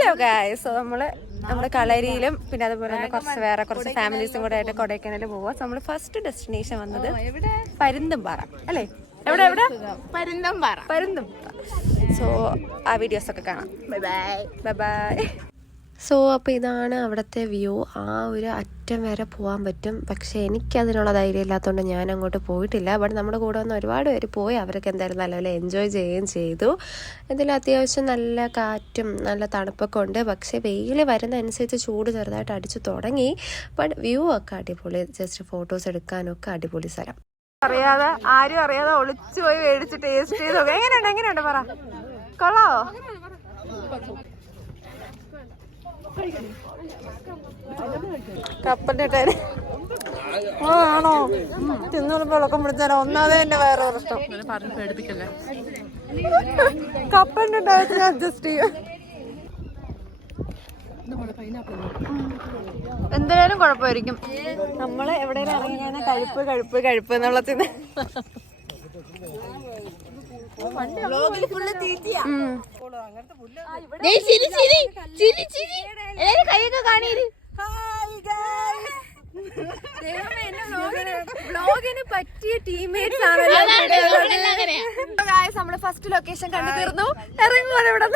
Hello guys, so നമ്മുടെ കളരിയിലും പിന്നെ അതുപോലെ തന്നെ വേറെ കുറച്ച് ഫാമിലീസും കൂടെ ആയിട്ട് കൊടൈക്കനാലിൽ പോവാ. നമ്മൾ ഫസ്റ്റ് ഡെസ്റ്റിനേഷൻ വന്നത് പരുന്തുംപാറ അല്ലേ? എവിടെ എവിടെ? പരുന്തുംപാറ. സോ ആ വീഡിയോസ് ഒക്കെ കാണാം. Bye bye bye. സോ അപ്പോൾ ഇതാണ് അവിടുത്തെ വ്യൂ. ആ ഒരു അറ്റം വരെ പോകാൻ പറ്റും. പക്ഷേ എനിക്കതിനുള്ള ധൈര്യം ഇല്ലാത്തതുകൊണ്ട് ഞാൻ അങ്ങോട്ട് പോയിട്ടില്ല. ബട്ട് നമ്മുടെ കൂടെ വന്ന് ഒരുപാട് പേര് പോയി. അവരൊക്കെ എന്തായാലും നല്ലപോലെ എൻജോയ് ചെയ്യുകയും ചെയ്തു. ഇതിൽ അത്യാവശ്യം നല്ല കാറ്റും നല്ല തണുപ്പൊക്കെ ഉണ്ട്. പക്ഷേ വെയിൽ വരുന്നതനുസരിച്ച് ചൂട് ചെറുതായിട്ട് അടിച്ചു തുടങ്ങി. ബട്ട് വ്യൂ ഒക്കെ അടിപൊളി. ജസ്റ്റ് ഫോട്ടോസ് എടുക്കാനൊക്കെ അടിപൊളി സ്ഥലം. ആരും അറിയാതെ ഒളിച്ചു പോയി മേടിച്ച് ടേസ്റ്റ് ചെയ്ത് എങ്ങനെയുണ്ട് പറ? കൊള്ളാവോ? കപ്പലിന്റെ ആണോ? തിന്നുമ്പോ ഇളക്കം പിടിച്ചാലോ? ഒന്നാമതേ എന്റെ വേറെ പ്രശ്നം. കപ്പലിന്റെ ടയത്തിന് അഡ്ജസ്റ്റ് ചെയ്യും. എന്തായാലും കുഴപ്പമായിരിക്കും. നമ്മള് എവിടെയെങ്കിലും ഇറങ്ങിയാണ് കഴിപ്പ് എന്നുള്ളതിന് കൈയൊക്കെ കാണീര്. ബ്ലോഗിന് പറ്റിയ ടീംമേറ്റ്സ് ആണല്ലോ. നമ്മള് ഫസ്റ്റ് ലൊക്കേഷൻ കണ്ടു തീർന്നു. ഇറങ്ങുവാണ് ഇവിടെ.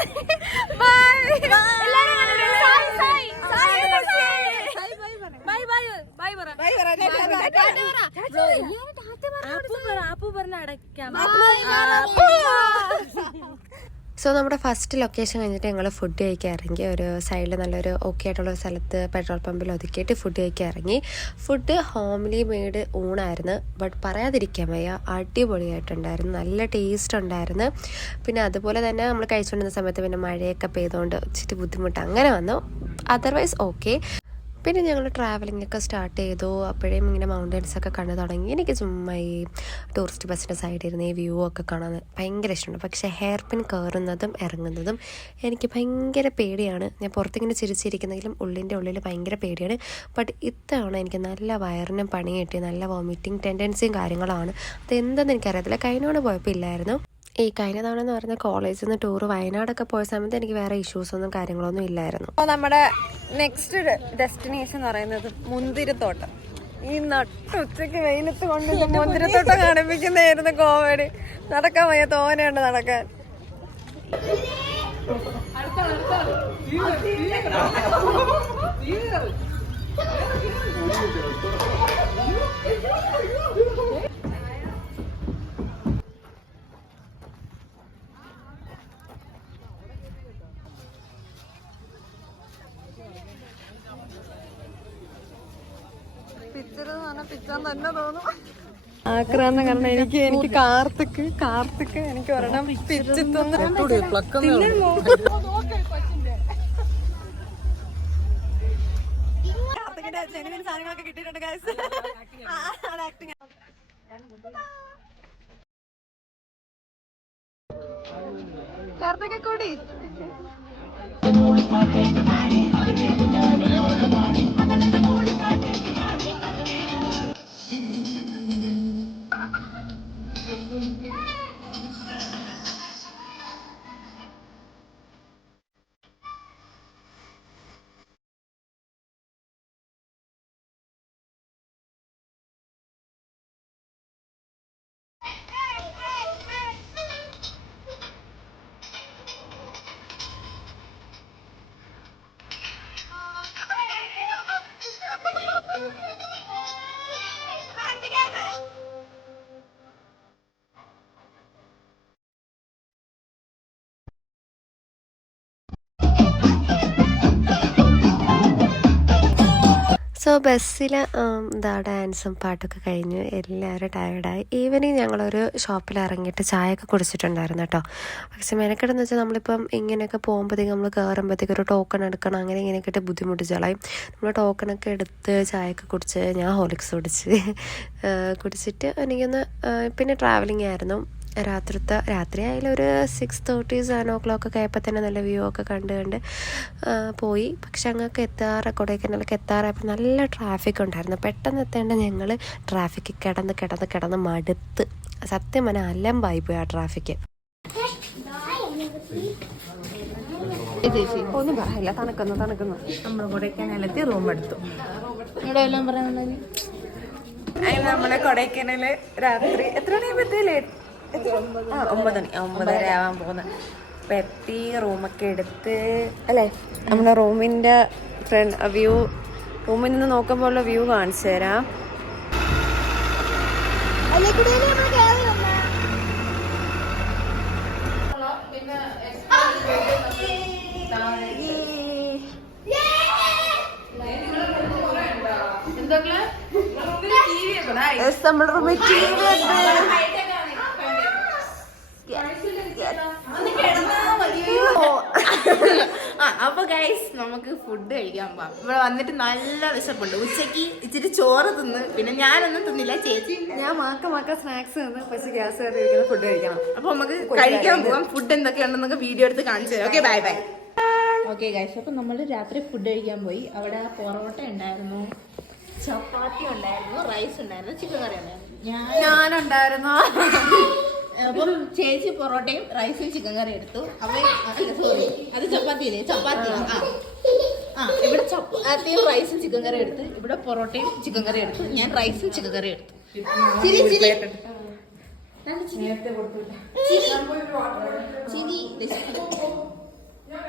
സോ നമ്മുടെ ഫസ്റ്റ് ലൊക്കേഷൻ കഴിഞ്ഞിട്ട് ഞങ്ങൾ ഫുഡ് കഴിക്കാൻ ഇറങ്ങി. ഒരു സൈഡിൽ നല്ലൊരു ഓക്കെ ആയിട്ടുള്ള ഒരു സ്ഥലത്ത് പെട്രോൾ പമ്പിൽ ഒതുക്കിയിട്ട് ഫുഡ് കഴിക്കാൻ ഇറങ്ങി. ഫുഡ് ഹോംലി മെയ്ഡ് ഊണായിരുന്നു. ബട്ട് പറയാതിരിക്കാൻ വയ്യ, അടിപൊളിയായിട്ടുണ്ടായിരുന്നു. നല്ല ടേസ്റ്റ് ഉണ്ടായിരുന്നു. പിന്നെ അതുപോലെ തന്നെ നമ്മൾ കഴിച്ചുകൊണ്ടിരുന്ന സമയത്ത് പിന്നെ മഴയൊക്കെ പെയ്തുകൊണ്ട് ഇച്ചിരി ബുദ്ധിമുട്ട് അങ്ങനെ വന്നു. Otherwise okay. പിന്നെ ഞങ്ങൾ ട്രാവലിംഗ് ഒക്കെ സ്റ്റാർട്ട് ചെയ്തു. അപ്പോഴേയും ഇങ്ങനെ മൗണ്ടൻസൊക്കെ കണ്ടു തുടങ്ങി. എനിക്ക് ചുമ്മാ ഈ ടൂറിസ്റ്റ് ബസ്സിൻ്റെ സൈഡിൽ ഇരുന്ന് ഈ വ്യൂ ഒക്കെ കാണാൻ ഭയങ്കര ഇഷ്ടമുണ്ട്. പക്ഷേ ഹെയർ പിൻ കയറുന്നതും ഇറങ്ങുന്നതും എനിക്ക് ഭയങ്കര പേടിയാണ്. ഞാൻ പുറത്തിങ്ങനെ ചിരിച്ചിരിക്കുന്നെങ്കിലും ഉള്ളിൻ്റെ ഉള്ളിൽ ഭയങ്കര പേടിയാണ്. ബട്ട് ഇത്തവണ എനിക്ക് നല്ല വയറിനും പണി കിട്ടി. നല്ല വോമിറ്റിംഗ് ടെൻഡൻസിയും കാര്യങ്ങളാണ്. അതെന്തെന്ന് എനിക്കറിയത്തില്ല. കഴിഞ്ഞോട് പോയപ്പോൾ ഇല്ലായിരുന്നു. ഈ കഴിഞ്ഞ തവണ എന്ന് പറഞ്ഞാൽ കോളേജിൽ നിന്ന് ടൂർ വയനാടൊക്കെ പോയ സമയത്ത് എനിക്ക് വേറെ ഇഷ്യൂസൊന്നും കാര്യങ്ങളൊന്നും ഇല്ലായിരുന്നു. അപ്പോൾ നമ്മുടെ നെക്സ്റ്റ് ഡെസ്റ്റിനേഷൻ എന്ന് പറയുന്നത് മുന്തിരിത്തോട്ടം. ഈ നട്ടുച്ചയ്ക്ക് വെയിലത്ത് കൊണ്ട് മുന്തിരിത്തോട്ടം കാണിപ്പിക്കുന്നതായിരുന്നു കോമഡി. നടക്കാൻ വയ്യ, തോനെയുണ്ട് നടക്കാൻ. പിച്ചാൻ തന്നെ തോന്നും. ആക്രാന്തം കാരണം എനിക്ക് കാർത്തിക്ക് എനിക്ക് ഒരെണ്ണം പിച്ച് തന്നു. സാധനങ്ങളൊക്കെ കിട്ടിയിട്ടുണ്ട് ഗൈസ്. കാർത്തിക കൂടി സോ ബസ്സിൽ ഡാൻസും പാട്ടൊക്കെ കഴിഞ്ഞ് എല്ലാവരും ടയർഡായി. ഈവനിങ് ഞങ്ങളൊരു ഷോപ്പിൽ ഇറങ്ങിയിട്ട് ചായയൊക്കെ കുടിച്ചിട്ടുണ്ടായിരുന്നു കേട്ടോ. പക്ഷെ മെനക്കെടെന്ന് വെച്ചാൽ നമ്മളിപ്പം ഇങ്ങനെയൊക്കെ പോകുമ്പോഴത്തേക്കും നമ്മൾ കയറുമ്പോഴത്തേക്കും ഒരു ടോക്കൺ എടുക്കണം, അങ്ങനെ ഇങ്ങനെയൊക്കെ ഇട്ട് ബുദ്ധിമുട്ടിച്ചോളാം. നമ്മൾ ടോക്കണൊക്കെ എടുത്ത് ചായയൊക്കെ കുടിച്ച് ഞാൻ ഹോർലിക്സ് കുടിച്ചിട്ട് എനിക്കൊന്ന് പിന്നെ ട്രാവലിംഗ് ആയിരുന്നു. രാത്രി ആയാലും ഒരു 6:30 7 o'clock ഒക്കെ ആയപ്പോൾ തന്നെ നല്ല വ്യൂ ഒക്കെ കണ്ട് പോയി. പക്ഷെ അങ്ങക്ക് കൊടൈക്കനാലൊക്കെ എത്താറായപ്പോൾ നല്ല ട്രാഫിക് ഉണ്ടായിരുന്നു. പെട്ടെന്ന് എത്തേണ്ട ഞങ്ങൾ ട്രാഫിക്ക് കിടന്ന് മടുത്ത്. സത്യം പറഞ്ഞാൽ അലമ്പായി പോയി ആ ട്രാഫിക്ക്. ഒന്നും പറയില്ല, തണുക്കുന്നു. നമ്മൾ കൊടൈക്കനാലെത്തി റൂം എടുത്തു. അങ്ങനെ നമ്മള് കൊടൈക്കനാല് രാത്രി എത്ര മണിയാകുമ്പോ 9:30 ആവാൻ പോകുന്നത്. അപ്പൊ എത്തി, റൂമൊക്കെ എടുത്ത് അല്ലേ. നമ്മുടെ റൂമിന്റെ വ്യൂ, റൂമിൽ നിന്ന് നോക്കുമ്പോൾ ഉള്ള വ്യൂ കാണിച്ചു തരാം. നമ്മുടെ റൂമിൽ TV ഉണ്ട്. അപ്പൊ ഗൈസ് നമുക്ക് ഫുഡ് കഴിക്കാൻ പോവാം. ഇവിടെ വന്നിട്ട് നല്ല വിശപ്പുണ്ട്. ഉച്ചക്ക് ഇച്ചിരി ചോറ് തിന്ന്, പിന്നെ ഞാനൊന്നും തിന്നില്ല, ചേച്ചി ഞാൻ മാക്ക സ്നാക്സ് തന്ന് പക്ഷെ ഗ്യാസ് കയറിയിരിക്കുന്ന ഫുഡ് കഴിക്കണം. അപ്പൊ നമുക്ക് കഴിക്കാൻ പോവാം. ഫുഡ് എന്തൊക്കെയാണെന്നൊക്കെ വീഡിയോ എടുത്ത് കാണിച്ചു തരാം. Okay, by. ഓക്കെ ഗൈസ്, അപ്പൊ നമ്മൾ രാത്രി ഫുഡ് കഴിക്കാൻ പോയി. അവിടെ പൊറോട്ട ഉണ്ടായിരുന്നു, ചപ്പാത്തി ഉണ്ടായിരുന്നു, റൈസ് ഉണ്ടായിരുന്നു, ചിക്കൻ കറി ഉണ്ടായിരുന്നു, ഞാനുണ്ടായിരുന്നു. അപ്പം ചേച്ചി പൊറോട്ടയും റൈസും ചിക്കൻ കറി എടുത്തു. അപ്പൊ അല്ല സോറി, അത് ചപ്പാത്തിയില്ലേ, ഇവിടെ ചപ്പാത്തിയും റൈസും ചിക്കൻ കറി എടുത്ത്, ഇവിടെ പൊറോട്ടയും ചിക്കൻ കറി എടുത്തു, ഞാൻ റൈസും ചിക്കൻ കറി എടുത്തു.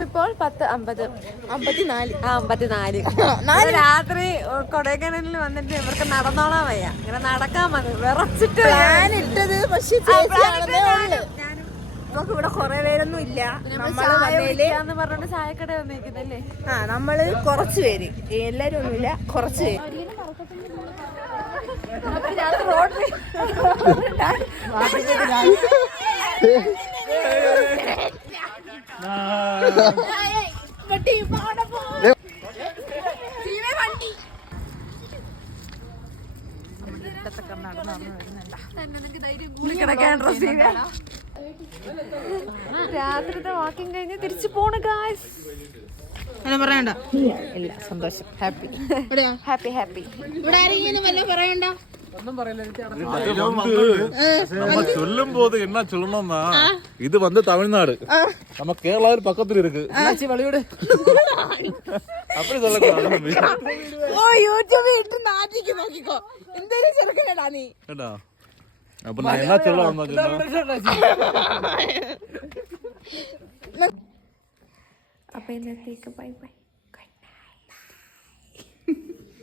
ഇപ്പോൾ 10:54. രാത്രി കൊടൈക്കനാലിൽ വന്നിട്ട് ഇവർക്ക് നടന്നോളാൻ വയ്യ, ഇങ്ങനെ നടക്കാൻ മതി വിറച്ചിട്ട് ഇട്ടത്. പക്ഷെ നമുക്ക് ഇവിടെ കൊറേ പേരൊന്നും ഇല്ല. നമ്മള് പറഞ്ഞോണ്ട് ചായക്കട വന്നിരിക്കുന്നല്ലേ. നമ്മള് കുറച്ച് പേര്, എല്ലാരും ഒന്നുമില്ല, കുറച്ച് പേര്. രാത്രിത്തെ വാക്കിംഗ് കഴിഞ്ഞ് തിരിച്ചു പോണ ഗായ്സ്. പറയണ്ട, ഇല്ല, സന്തോഷം, ഹാപ്പി. ഇവിടെ ആരെങ്കിലും വല്ലതും പറയണ്ട. சொல்லும் போது என்ன சொல்லணும்னா, இது வந்து தமிழ்நாடு, நம்ம கேரளாவில் பக்கத்துல இருக்கு, அப்படி சொல்லக்கூடாது. യൂട്യൂബിൽ ഇട്ട് നാട്ടിക്ക് നോക്കിക്കോ, എന്തൊരു ചെറുക്കനടാ നീ. அப்ப நான் என்ன சொல்ல வந்தேன், അപ്പൊ ഇന്നത്തേക്ക് ബൈ.